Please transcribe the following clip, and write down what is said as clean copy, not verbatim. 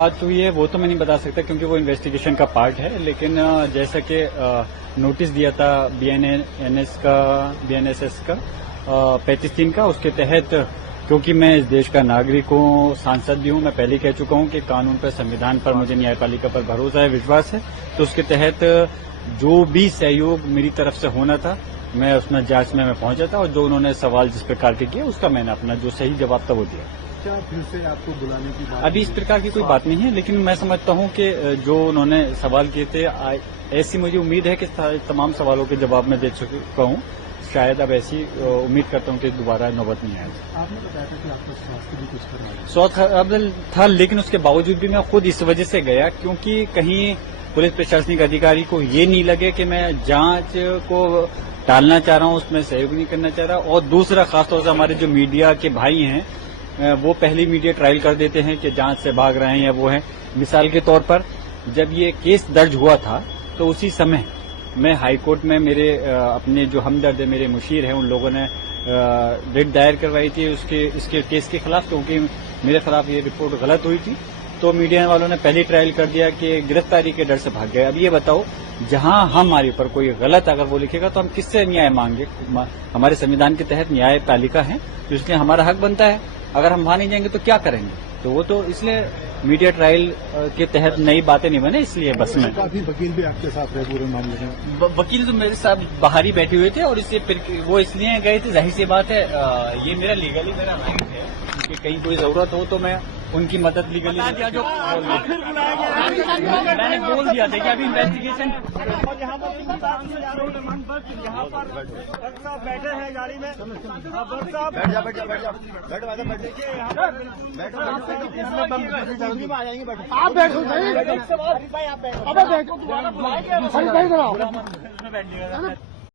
बात हुई है वो तो मैं नहीं बता सकता क्योंकि वो इन्वेस्टिगेशन का पार्ट है, लेकिन जैसा कि नोटिस दिया था बीएनएसएस का 35(3) का, उसके तहत क्योंकि मैं इस देश का नागरिक हूँ, सांसद भी हूँ, मैं पहले कह चुका हूँ कि कानून पर, संविधान पर, मुझे न्यायपालिका पर भरोसा है, विश्वास है। तो उसके तहत जो भी सहयोग मेरी तरफ से होना था मैं उसमें जांच में मैं पहुंचा था, और जो उन्होंने सवाल जिस प्रकार के किए उसका मैंने अपना जो सही जवाब था वो दिया। क्या फिर से आपको बुलाने की बात? अभी इस प्रकार की कोई बात नहीं है, लेकिन मैं समझता हूं कि जो उन्होंने सवाल किए थे, ऐसी मुझे उम्मीद है कि तमाम सवालों के जवाब मैं दे चुका हूं। शायद अब ऐसी उम्मीद करता हूं कि दोबारा नौबत नहीं आएगी। आपने बताया था कि आपका स्वास्थ्य भी कुछ करवाया, स्वास्थ्य था, लेकिन उसके बावजूद भी मैं खुद इस वजह से गया क्योंकि कहीं पुलिस प्रशासनिक अधिकारी को ये नहीं लगे कि मैं जांच को टालना चाह रहा हूं, उसमें सहयोग नहीं करना चाह रहा। और दूसरा, खासतौर से हमारे जो मीडिया के भाई हैं वो पहली मीडिया ट्रायल कर देते हैं कि जांच से भाग रहे हैं या वो हैं। मिसाल के तौर पर जब ये केस दर्ज हुआ था तो उसी समय मैं हाईकोर्ट में मेरे अपने जो हमदर्द है, मेरे मुशीर हैं, उन लोगों ने रिट दायर करवाई थी इसके केस के खिलाफ, क्योंकि मेरे खिलाफ ये रिपोर्ट गलत हुई थी। तो मीडिया वालों ने पहले ट्रायल कर दिया कि गिरफ्तारी के डर से भाग गए। अब ये बताओ, जहां हमारे ऊपर कोई गलत अगर वो लिखेगा तो हम किससे न्याय मांगे? हमारे संविधान के तहत न्यायपालिका है, तो इसलिए हमारा हक बनता है। अगर हम वहां नहीं जाएंगे तो क्या करेंगे? तो वो तो इसलिए मीडिया ट्रायल के तहत नई बातें नहीं बने, इसलिए बस में काफी वकील भी आपके साथ रहे पूरे मामले में। वकील तो मेरे साथ बाहर ही बैठे हुए थे, और इससे फिर वो इसलिए गए थे, जाहिर सी बात है, ये मेरा लीगली मेरा राइट है कि कहीं कोई जरूरत हो तो मैं उनकी मदद लीगली जो मैंने बोल दिया था कि अभी इन्वेस्टिगेशन बैठे हैं गाड़ी में। आप बैठो सही, अब बैठो, बैठ